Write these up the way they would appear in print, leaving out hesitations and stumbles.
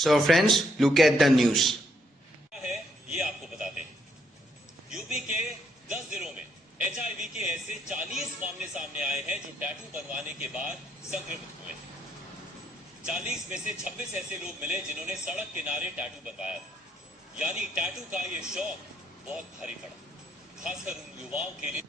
So friends, look at the news. है ये आपको बताते हैं। यूपी के 10 जिलों में HIV के ऐसे 40 मामले सामने आए हैं जो टैटू बनवाने के बाद संक्रमित हुए। 40 में से 26 ऐसे लोग मिले जिन्होंने सड़क किनारे टैटू बनवाया था। यानी टैटू का ये शौक बहुत भारी पड़ा, खासकर उन युवाओं के लिए।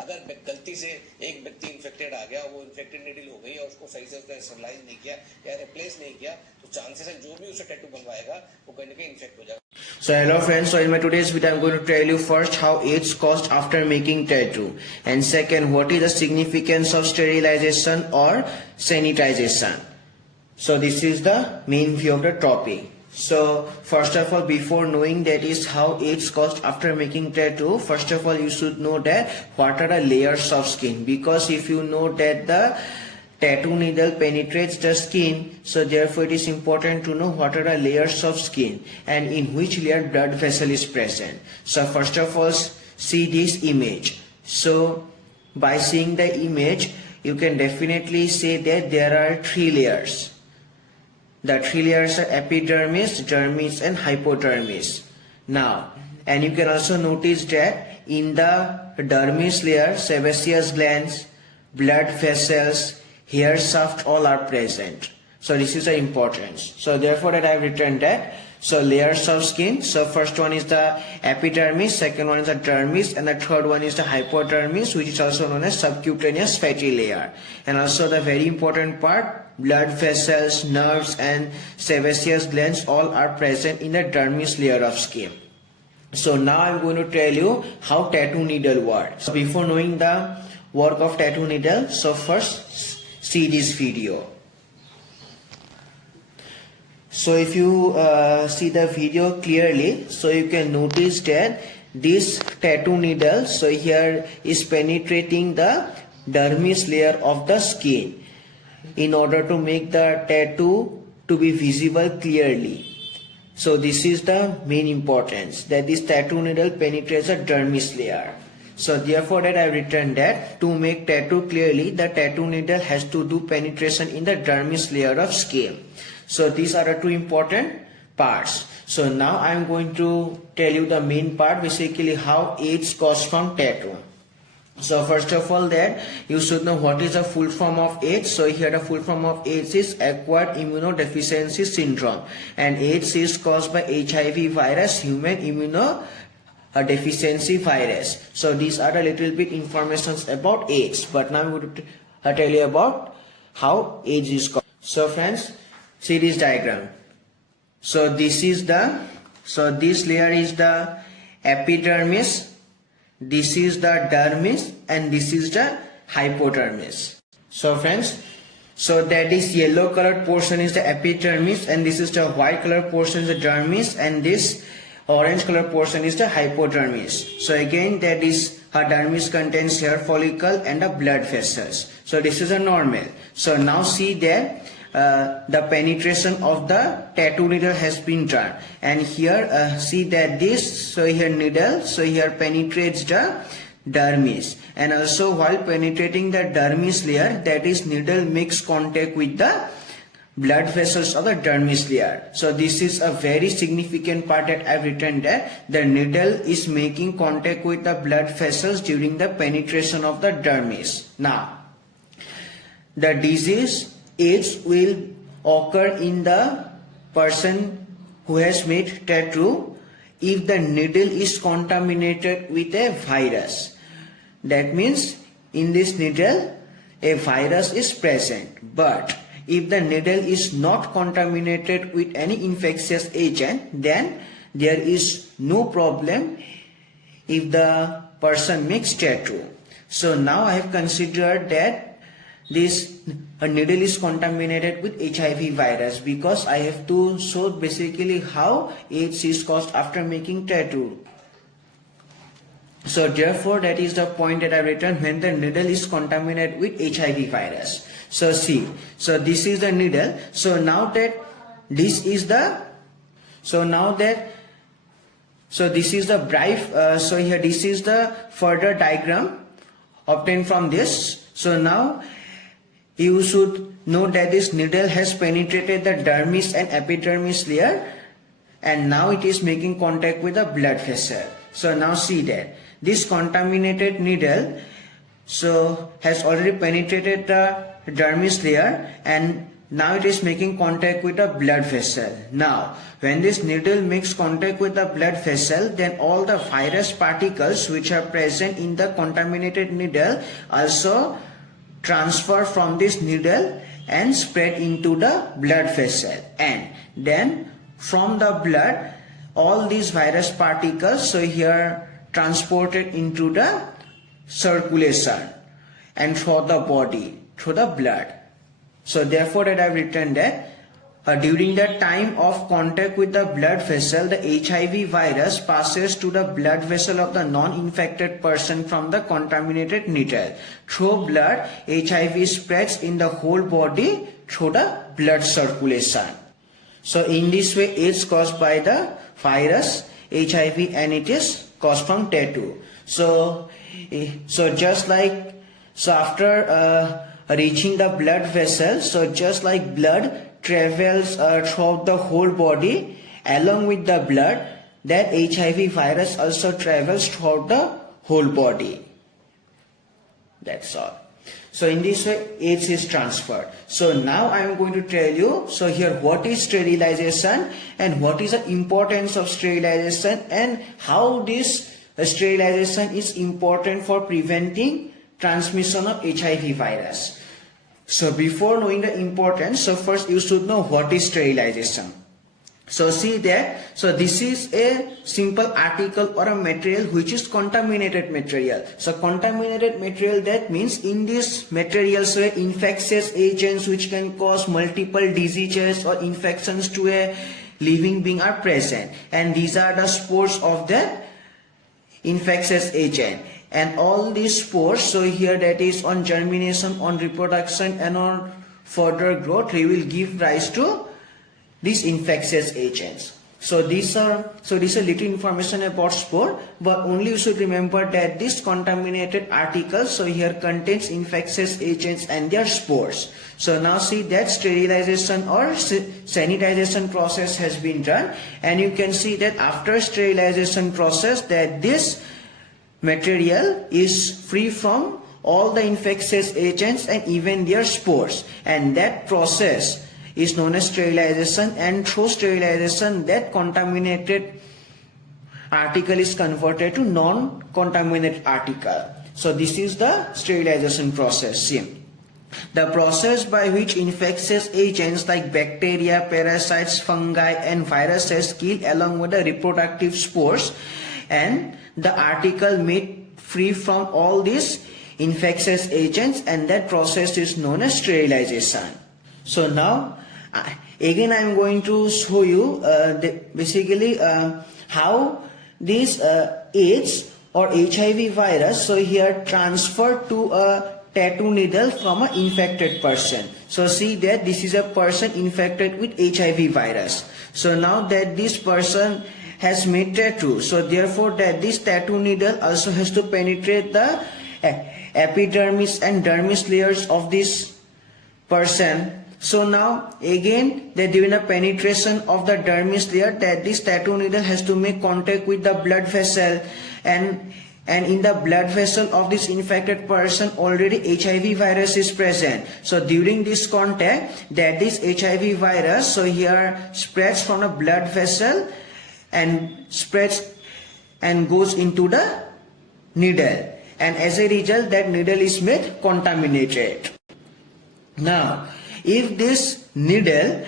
अगर गलती से एक व्यक्ति इन्फेक्टेड आ गया, वो इन्फेक्टेड नीडल हो गई और उसको सही से उसका स्टरलाइज नहीं किया या रिप्लेस नहीं किया, तो चांसेस है जो भी उसे टैटू बनवाएगा वो कहीं ना कहीं इन्फेक्ट हो जाएगा। So hello friends, so in my today's video I'm going to tell you first how AIDS caused after making tattoo, and second what is the significance of sterilization or sanitization. So this is the main view of the topic. So first of all, before knowing that is how AIDS caused after making tattoo, first of all you should know that what are the layers of skin, because if you know that the tattoo needle penetrates the skin, so therefore it is important to know what are the layers of skin and in which layer blood vessel is present. So first of all, see this image. So by seeing the image you can definitely say that there are three layers. The three layers are epidermis, dermis and hypodermis. Now, and you can also notice that in the dermis layer, sebaceous glands, blood vessels, hair shaft all are present. So this is the importance. So therefore that I have written that. So layers of skin. So first one is the epidermis, second one is the dermis, and the third one is the hypodermis, which is also known as subcutaneous fatty layer. And also the very important part, blood vessels, nerves and sebaceous glands all are present in the dermis layer of skin. So now I am going to tell you how tattoo needle works. So before knowing the work of tattoo needle, so first see this video. So if you see the video clearly, so you can notice that this tattoo needle, so here is penetrating the dermis layer of the skin in order to make the tattoo to be visible clearly. So this is the main importance, that this tattoo needle penetrates the dermis layer. So therefore that I have written that to make tattoo clearly, the tattoo needle has to do penetration in the dermis layer of skin. So these are the two important parts. So now I am going to tell you the main part, basically how AIDS caused from tattoo. So first of all that you should know what is the full form of AIDS. So here the full form of AIDS is acquired immunodeficiency syndrome, and AIDS is caused by HIV virus, human immunodeficiency virus. So these are the little bit informations about AIDS, but now I'm going to tell you about how AIDS is caused. So friends, see this diagram. So this layer is the epidermis, this is the dermis, and this is the hypodermis. So friends, so that is yellow colored portion is the epidermis, and this is the white colored portion is the dermis, and this orange colored portion is the hypodermis. So again, that is her dermis contains hair follicle and the blood vessels. So this is a normal. So now see that the penetration of the tattoo needle has been done, and here see that this, so here needle, so here penetrates the dermis, and also while penetrating the dermis layer, that is needle makes contact with the blood vessels of the dermis layer. So this is a very significant part that I've written that the needle is making contact with the blood vessels during the penetration of the dermis. Now the disease AIDS will occur in the person who has made tattoo if the needle is contaminated with a virus. That means in this needle a virus is present, but if the needle is not contaminated with any infectious agent, then there is no problem if the person makes tattoo. So now I have considered that this needle is contaminated with HIV virus, because I have to show basically how AIDS is caused after making tattoo. So therefore that is the point that I written, when the needle is contaminated with HIV virus. So see, so this is the needle. So now that this is the, so now that, so this is the brief, so here this is the further diagram obtained from this. So now you should know that this needle has penetrated the dermis and epidermis layer, and now it is making contact with the blood vessel. So now see that this contaminated needle has already penetrated the dermis layer, and now it is making contact with the blood vessel. Now when this needle makes contact with the blood vessel, then all the virus particles which are present in the contaminated needle also transfer from this needle and spread into the blood vessel, and then from the blood all these virus particles transported into the circulation and through the body, through the blood. So therefore that I have written that during the time of contact with the blood vessel, the HIV virus passes to the blood vessel of the non-infected person from the contaminated needle. Through blood, HIV spreads in the whole body through the blood circulation. So in this way, AIDS caused by the virus HIV, and it is caused from tattoo. So after reaching the blood vessel, so just like blood travels throughout the whole body, along with the blood, that HIV virus also travels throughout the whole body. That's all. So in this way, AIDS is transferred. So now I am going to tell you, so here what is sterilization and what is the importance of sterilization and how this sterilization is important for preventing transmission of HIV virus. So before knowing the importance, so first you should know what is sterilization. So see that, so this is a simple article or a material which is contaminated material. So contaminated material, that means in this materials where infectious agents which can cause multiple diseases or infections to a living being are present, and these are the spores of the infectious agent. And all these spores, so here that is on germination, on reproduction and on further growth, they will give rise to these infectious agents. So these are little information about spore, but only you should remember that this contaminated article, so here contains infectious agents and their spores. So now see that sterilization or sanitization process has been done, and you can see that after sterilization process that this material is free from all the infectious agents and even their spores, and that process is known as sterilization, and through sterilization that contaminated article is converted to non-contaminated article. So this is the sterilization process. See, the process by which infectious agents like bacteria, parasites, fungi and viruses kill along with the reproductive spores, and the article made free from all these infectious agents, and that process is known as sterilization. So now again I am going to show you basically how this AIDS or HIV virus, so here transferred to a tattoo needle from an infected person. So see that this is a person infected with HIV virus. So now that this person has made tattoo, so therefore that this tattoo needle also has to penetrate the epidermis and dermis layers of this person. So now again that during the penetration of the dermis layer, that this tattoo needle has to make contact with the blood vessel, and in the blood vessel of this infected person already HIV virus is present. So during this contact, that this HIV virus, so here spreads from a blood vessel and spreads and goes into the needle, and as a result that needle is made contaminated. Now if this needle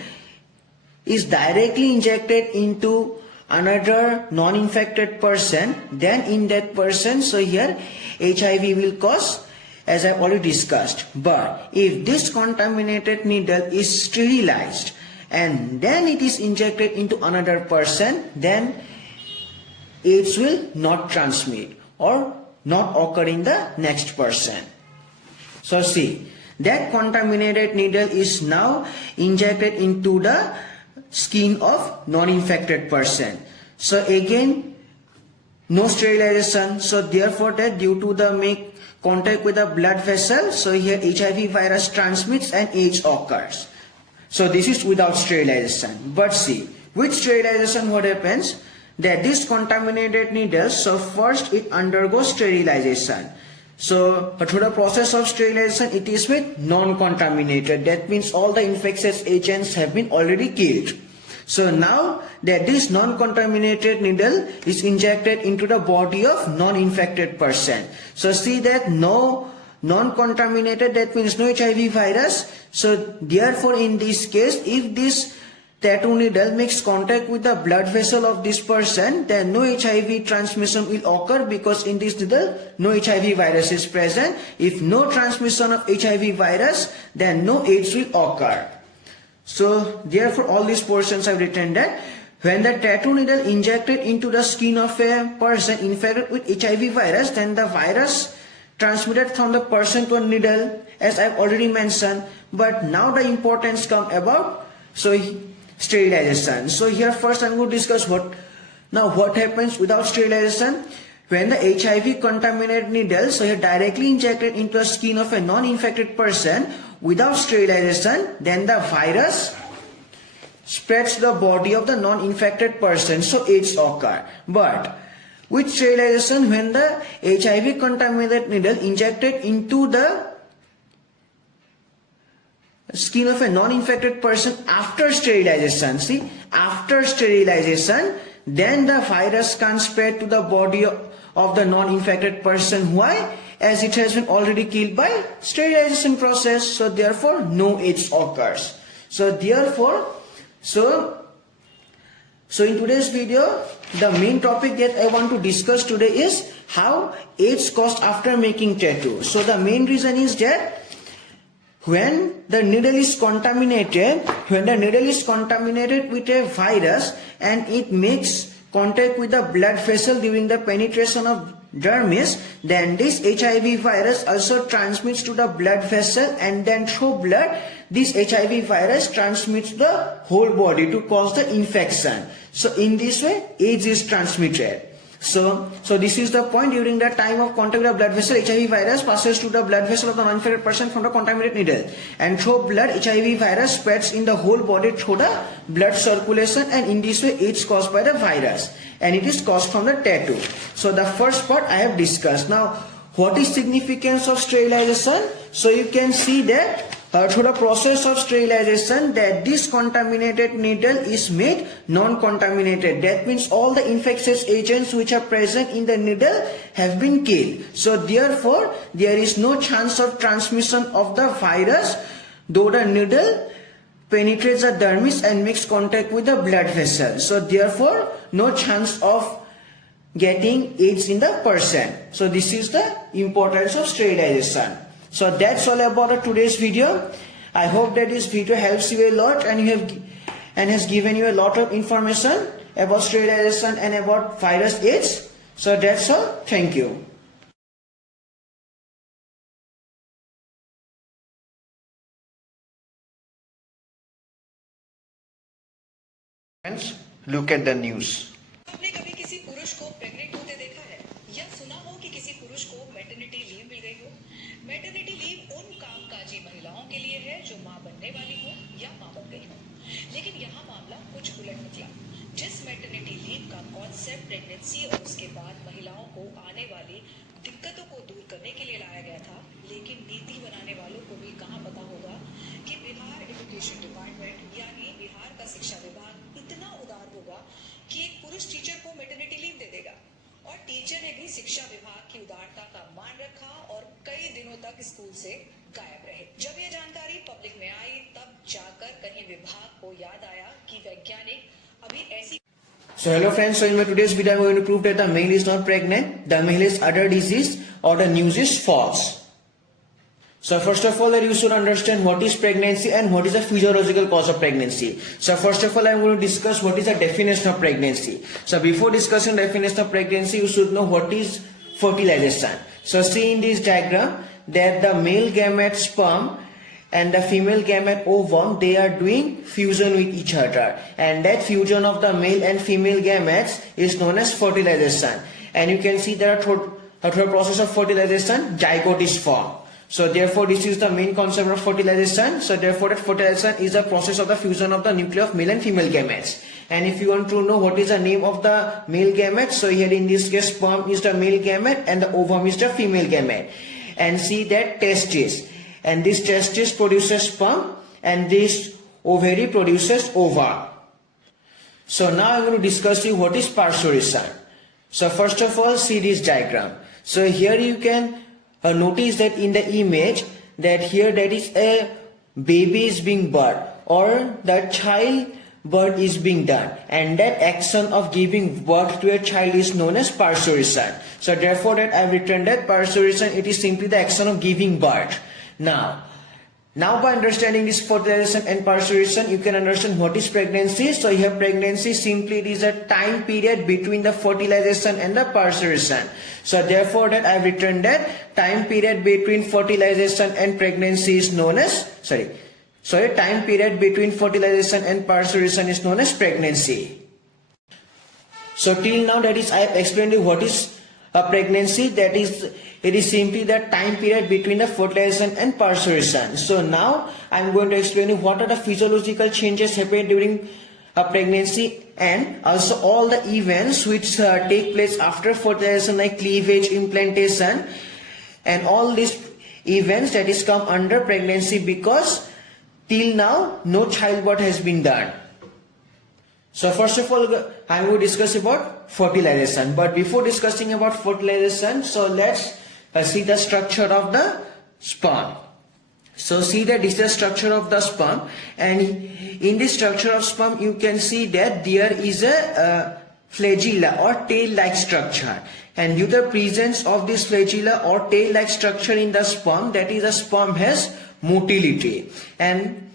is directly injected into another non-infected person, then in that person, so here HIV will cause, as I already discussed. But if this contaminated needle is sterilized and then it is injected into another person, then AIDS will not transmit or not occur in the next person. So see, that contaminated needle is now injected into the skin of non-infected person. So again no sterilization, so therefore that due to the make contact with a blood vessel, so here HIV virus transmits and AIDS occurs. So this is without sterilization. But see, with sterilization what happens? That this contaminated needle, so first it undergoes sterilization. So through the process of sterilization it is with non-contaminated. That means all the infectious agents have been already killed. So now that this non-contaminated needle is injected into the body of non-infected person. So see that no non-contaminated, that means no HIV virus. So therefore in this case, if this tattoo needle makes contact with the blood vessel of this person, then no HIV transmission will occur, because in this needle no HIV virus is present. If no transmission of HIV virus, then no AIDS will occur. So therefore all these portions I've written that when the tattoo needle injected into the skin of a person infected with HIV virus, then the virus transmitted from the person to a needle, as I've already mentioned. But now the importance come about sterilization. So here first I'm going to discuss what happens without sterilization. When the HIV contaminated needle, so here directly injected into the skin of a non-infected person without sterilization, then the virus spreads to the body of the non-infected person, so AIDS occur. But with sterilization, when the HIV contaminated needle injected into the skin of a non-infected person after sterilization, then the virus can't spread to the body of the non-infected person. Why? As it has been already killed by sterilization process. So therefore no AIDS occurs. So therefore, so in today's video, the main topic that I want to discuss today is how AIDS caused after making tattoo. So the main reason is that when the needle is contaminated with a virus and it makes contact with the blood vessel during the penetration of dermis, then this HIV virus also transmits to the blood vessel, and then through blood this HIV virus transmits the whole body to cause the infection. So in this way AIDS is transmitted. So this is the point. During the time of contact with the blood vessel, HIV virus passes to the blood vessel of the non-infected person from the contaminated needle, and through blood HIV virus spreads in the whole body through the blood circulation, and in this way AIDS caused by the virus, and it is caused from the tattoo. So the first part I have discussed. Now what is significance of sterilization? So you can see that through the process of sterilization, that this contaminated needle is made non-contaminated. That means all the infectious agents which are present in the needle have been killed. So therefore there is no chance of transmission of the virus, though the needle penetrates the dermis and makes contact with the blood vessel. So therefore no chance of getting AIDS in the person. So this is the importance of sterilization. So that's all about today's video. I hope that this video helps you a lot and has given you a lot of information about sterilization and about virus AIDS. So that's all. Thank you. Friends, look at the news. आपने कभी किसी पुरुष को pregnant होते देखा है या सुना हो कि किसी पुरुष को मैटरनिटी लीव मिल गई हो? मैटरनिटी लीव उन कामकाजी महिलाओं के लिए है जो मां बनने वाली हो या मां बन गई हो। लेकिन यहाँ मामला कुछ उलट निकला। जिस मैटरनिटी लीव का कॉन्सेप्ट प्रेगनेंसी और उसके बाद महिलाओं को आने वाली दिक्कतों को दूर करने के लिए लाया गया था, लेकिन नीति बनाने वालों को भी कहाँ पता होगा कि बिहार एजुकेशन डिपार्टमेंट यानी बिहार का शिक्षा विभाग इतना उदार होगा कि एक पुरुष टीचर को मैटरनिटी लीव दे देगा। और टीचर ने भी शिक्षा विभाग की उदारता का मान रखा और कई दिनों तक स्कूल से गायब रहे। जब यह जानकारी पब्लिक में आई, तब जाकर कहीं विभाग को याद आया कि वैज्ञानिक अभी ऐसी। So hello friends, so in my today's video I'm going to prove that the male is not pregnant, the male has other disease, or the news is false. So first of all, that you should understand what is pregnancy and what is the physiological cause of pregnancy. So first of all, I'm going to discuss what is the definition of pregnancy. So before discussing definition of pregnancy, you should know what is fertilization. So see in this diagram that the male gamete sperm and the female gamete ovum, they are doing fusion with each other, and that fusion of the male and female gametes is known as fertilization. And you can see there are through the process of fertilization, zygote is formed. So therefore this is the main concept of fertilization. So therefore that fertilization is a process of the fusion of the nuclei of male and female gametes. And if you want to know what is the name of the male gamete, so here in this case sperm is the male gamete and the ovum is the female gamete. And see that testis, and this testis produces sperm and this ovary produces ova. So now I'm going to discuss you what is parturition. So first of all, see this diagram. So here you can notice that in the image that here that is a baby is being born or the child birth is being done, and that action of giving birth to a child is known as parturition. So therefore that I have written that parturition, it is simply the action of giving birth. Now by understanding this fertilization and parturition, you can understand what is pregnancy. So here pregnancy simply it is a time period between the fertilization and the parturition. So therefore that I have written that time period between fertilization and pregnancy is known as, time period between fertilization and parturition is known as pregnancy. So till now that is I have explained you what is a pregnancy, that is it is simply the time period between the fertilization and parturition. So now I am going to explain you what are the physiological changes happen during a pregnancy and also all the events which take place after fertilization like cleavage, implantation, and all these events that is come under pregnancy because till now no childbirth has been done. So first of all I will discuss about fertilization, but before discussing about fertilization, so let's see the structure of the sperm. So see that this is the structure of the sperm, and in this structure of sperm you can see that there is a flagella or tail-like structure, and due to the presence of this flagella or tail-like structure in the sperm, that is the sperm has motility. And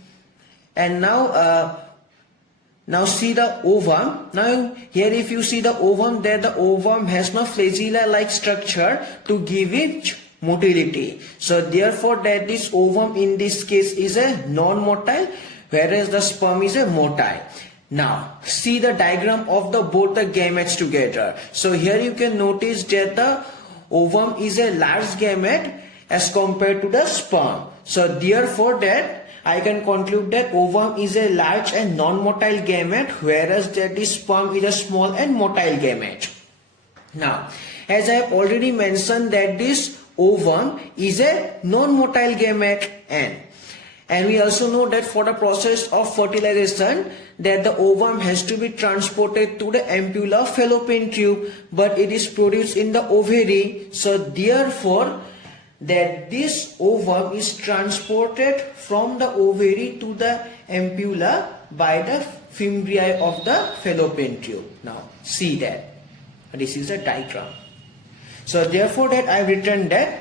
now see the ovum. Now here if you see the ovum, there the ovum has no flagella-like structure to give it motility. So therefore that this ovum in this case is a non-motile, whereas the sperm is a motile. Now see the diagram of both the gametes together. So here you can notice that the ovum is a large gamete as compared to the sperm. So therefore that I can conclude that ovum is a large and non-motile gamete, whereas that the sperm is a small and motile gamete. Now, as I have already mentioned that this ovum is a non-motile gamete, and we also know that for the process of fertilization that the ovum has to be transported to the ampulla of fallopian tube, but it is produced in the ovary. So therefore that this ovum is transported from the ovary to the ampulla by the fimbriae of the fallopian tube. Now see that this is a diagram. So therefore that I have written that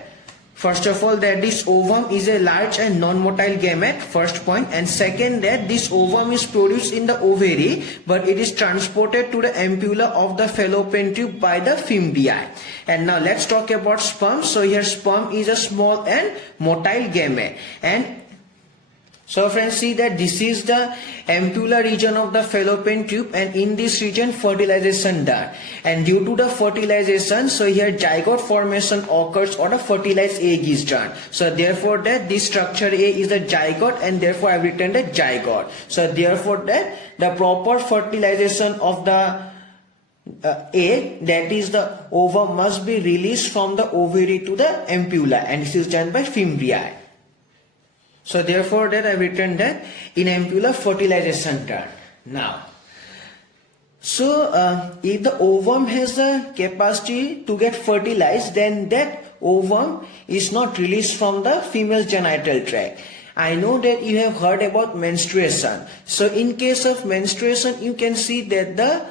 first of all that this ovum is a large and non-motile gamete, first point, and second that this ovum is produced in the ovary but it is transported to the ampulla of the fallopian tube by the fimbriae. And now let's talk about sperm. So here sperm is a small and motile gamete, and so friends see that this is the ampulla region of the fallopian tube, and in this region fertilization done, and due to the fertilization so here zygote formation occurs or the fertilized egg is done. So therefore that this structure A is the zygote, and therefore I have written the zygote. So therefore that the proper fertilization of the egg, that is the ovum, must be released from the ovary to the ampulla, and this is done by fimbriae. So therefore that I have written that in ampulla fertilization done. Now, so if the ovum has the capacity to get fertilized, then that ovum is not released from the female genital tract. I know that you have heard about menstruation. So in case of menstruation, you can see that the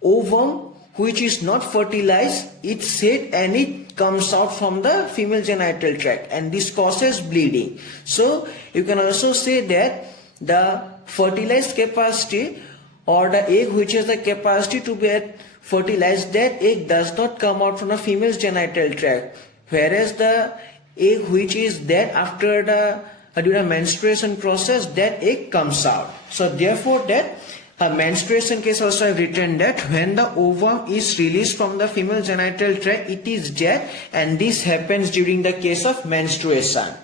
ovum which is not fertilized, it's set and it comes out from the female genital tract, and this causes bleeding. So you can also say that the fertilized capacity or the egg which has the capacity to be fertilized, that egg does not come out from the female's genital tract, whereas the egg which is dead after the during the menstruation process, that egg comes out. So therefore that A menstruation case also I've written that when the ovum is released from the female genital tract, it is dead, and this happens during the case of menstruation.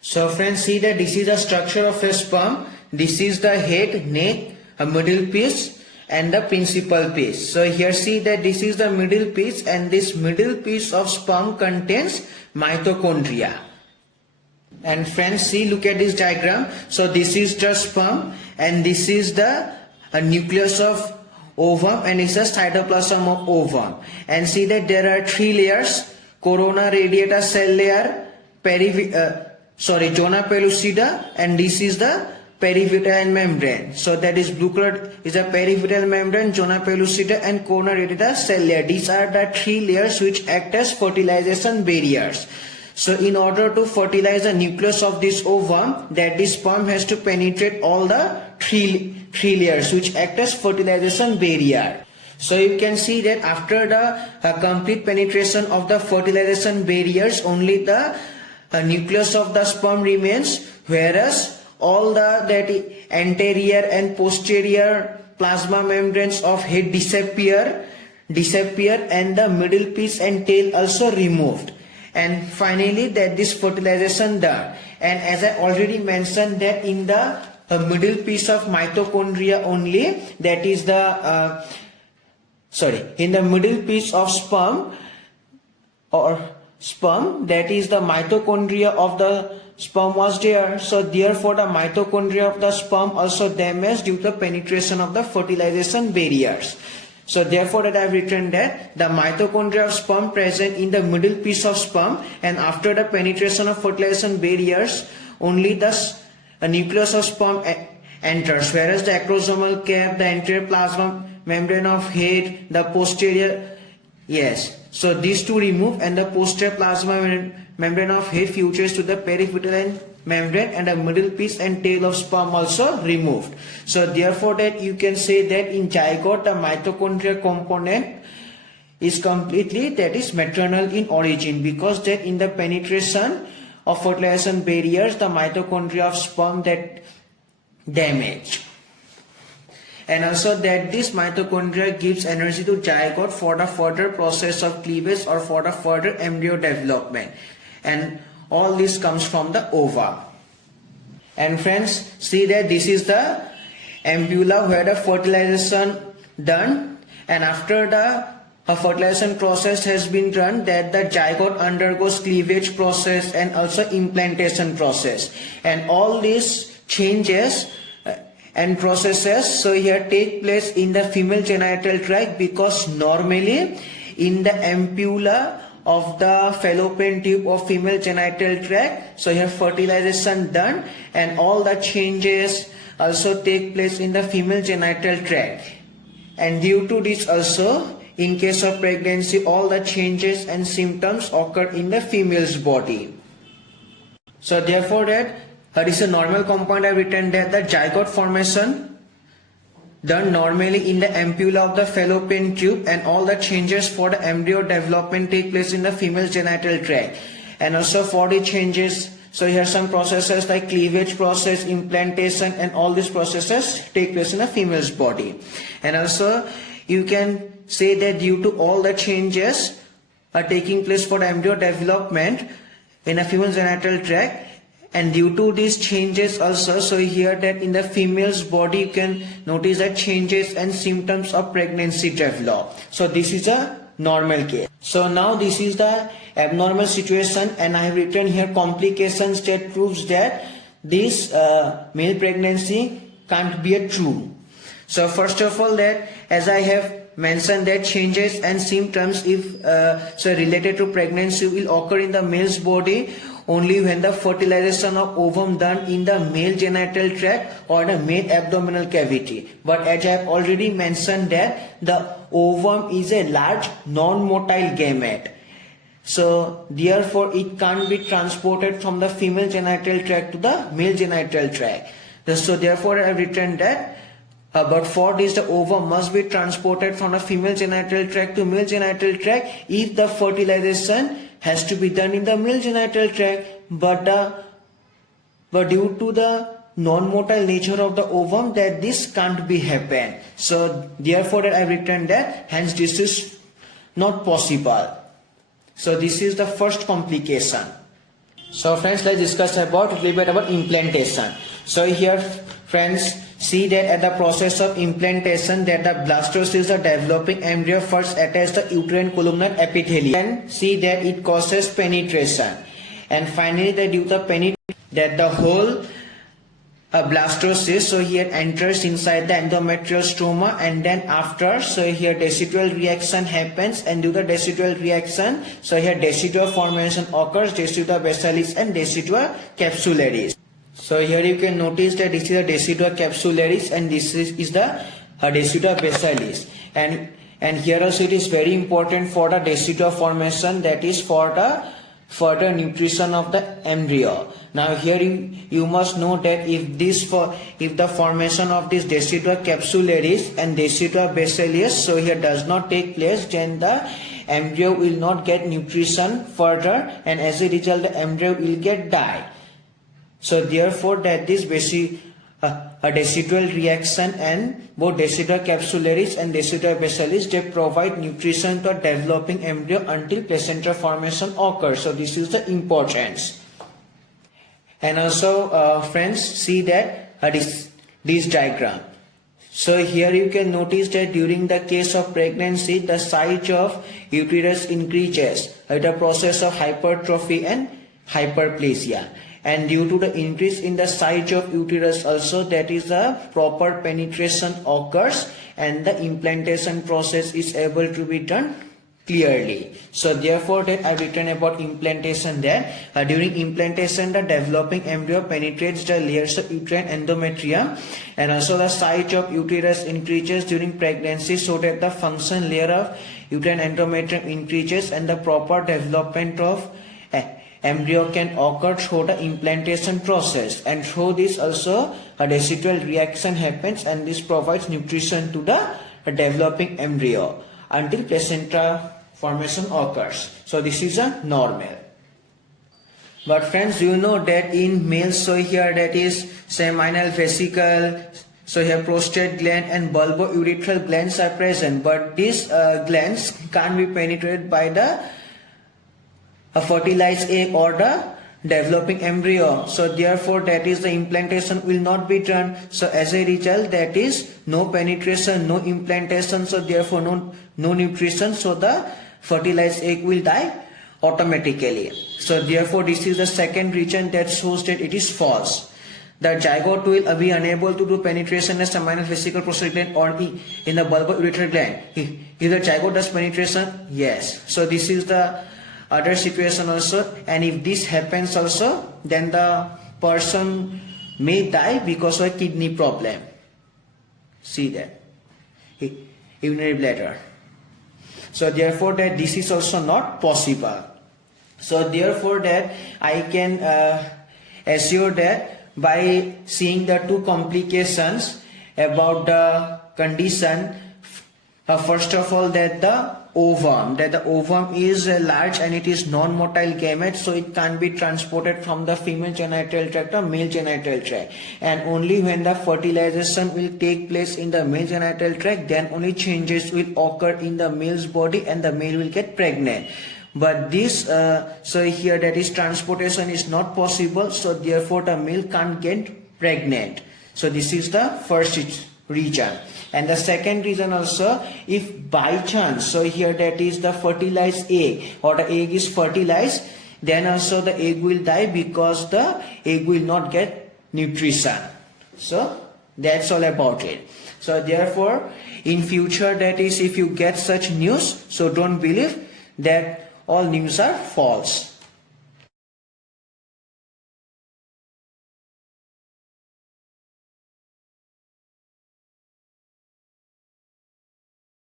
So friends, see that this is the structure of a sperm. This is the head, neck, a middle piece, and the principal piece. So here see that this is the middle piece, and this middle piece of sperm contains mitochondria. And friends, see, look at this diagram. So this is the sperm, and this is the nucleus of ovum, and it's the cytoplasm of ovum. And see that there are three layers: corona radiata cell layer, zona pellucida, and this is the perivitral membrane. So that is blue color is the perivitral membrane, zona pellucida, and corona radiata cell layer. These are the three layers which act as fertilization barriers. So in order to fertilize the nucleus of this ovum, that this sperm has to penetrate all the three layers which act as fertilization barrier. So you can see that after the complete penetration of the fertilization barriers, only the nucleus of the sperm remains, whereas all the anterior and posterior plasma membranes of head disappear, and the middle piece and tail also removed. And finally that this fertilization done. And as I already mentioned that in the middle piece of mitochondria only, that is the in the middle piece of sperm, that is the mitochondria of the sperm was there. So therefore the mitochondria of the sperm also damaged due to penetration of the fertilization barriers. So therefore that I have written that the mitochondria of sperm present in the middle piece of sperm, and after the penetration of fertilization barriers, only the nucleus of sperm enters, whereas the acrosomal cap, the anterior plasma membrane of head, the posterior, so these two remove, and the posterior plasma membrane of head futures to the perivitral membrane, and the middle piece and tail of sperm also removed. So therefore that you can say that in zygote the mitochondria component is completely, that is, maternal in origin, because that in the penetration of fertilization barriers the mitochondria of sperm that damage. And also that this mitochondria gives energy to zygote for the further process of cleavage or for the further embryo development, and all this comes from the ova. And friends, see that this is the ampulla where the fertilization done, and after the fertilization process has been done, that the zygote undergoes cleavage process and also implantation process, and all these changes and processes so here take place in the female genital tract, because normally in the ampulla of the fallopian tube of female genital tract, so here fertilization done, and all the changes also take place in the female genital tract. And due to this also, in case of pregnancy, all the changes and symptoms occur in the female's body. So therefore that this is a normal compound. I have written that the zygote formation done normally in the ampulla of the fallopian tube, and all the changes for the embryo development take place in the female genital tract. And also for the changes, so here some processes like cleavage process, implantation, and all these processes take place in the female's body. And also you can say that due to all the changes are taking place for the embryo development in a female genital tract, and due to these changes also, so here that in the female's body you can notice that changes and symptoms of pregnancy develop. So this is a normal case. So now this is the abnormal situation, and I have written here complications that proves that this male pregnancy can't be a true. So first of all, that as I have mentioned that changes and symptoms if related to pregnancy will occur in the male's body only when the fertilization of ovum done in the male genital tract or the male abdominal cavity. But as I have already mentioned that the ovum is a large non-motile gamete, so therefore it can't be transported from the female genital tract to the male genital tract. So therefore I have written that but for this the ovum must be transported from the female genital tract to male genital tract if the fertilization has to be done in the male genital tract, but due to the non-motile nature of the ovum, that this can't be happen. So therefore that I've written that, hence this is not possible. So this is the first complication. So friends, let's discuss about a little bit about implantation. So here friends, see that at the process of implantation, that the blastocyst, the developing embryo, first attach the uterine columnar epithelium, and see that it causes penetration, and finally that due to penetration, that the whole blastocyst, so here enters inside the endometrial stroma, and then after, so here decidual reaction happens, and due to decidual reaction, so here decidua formation occurs, decidua basalis and decidua capsularis. So here you can notice that this is the decidua capsularis and this is the decidua basalis, and here also it is very important for the decidua formation, that is for the further nutrition of the embryo. Now here you must know that if the formation of this decidua capsularis and decidua basalis, so here does not take place, then the embryo will not get nutrition further, and as a result the embryo will get die. So therefore that this a decidual reaction, and both decidua capsularis and decidua basalis, they provide nutrition to a developing embryo until placenta formation occurs. So this is the importance. And also friends, see that this diagram. So here you can notice that during the case of pregnancy, the size of uterus increases at the process of hypertrophy and hyperplasia. And due to the increase in the size of uterus also, that is a proper penetration occurs and the implantation process is able to be done clearly. So therefore that I've written about implantation there. During implantation, the developing embryo penetrates the layers of uterine endometrium, and also the size of uterus increases during pregnancy, so that the function layer of uterine endometrium increases and the proper development of embryo can occur through the implantation process, and through this also a decidual reaction happens, and this provides nutrition to the developing embryo until placenta formation occurs. So this is a normal. But friends, do you know that in males, so here that is seminal vesicle, so here prostate gland and bulbourethral glands are present, but these glands can't be penetrated by the a fertilized egg or the developing embryo. So therefore that is the implantation will not be done. So as a result, that is no penetration, no implantation, so therefore no nutrition, so the fertilized egg will die automatically. So therefore this is the second reason that shows that it is false. The zygote will be unable to do penetration in the seminal vesicle, prostate gland or in the bulbourethral gland. If the zygote does penetration, yes. So this is the other situation also, and if this happens also, then the person may die because of a kidney problem. See that, urinary bladder. So therefore that this is also not possible. So therefore that I can assure that by seeing the two complications about the condition, first of all that the ovum is large and it is non-motile gamete, so it can be transported from the female genital tract to male genital tract, and only when the fertilization will take place in the male genital tract, then only changes will occur in the male's body and the male will get pregnant. But this so here that is transportation is not possible, so therefore the male can't get pregnant. So this is the first reason. And the second reason also, if by chance, so here that is the fertilized egg or the egg is fertilized, then also the egg will die because the egg will not get nutrition. So that's all about it. So therefore in future, that is if you get such news, so don't believe that all news are false.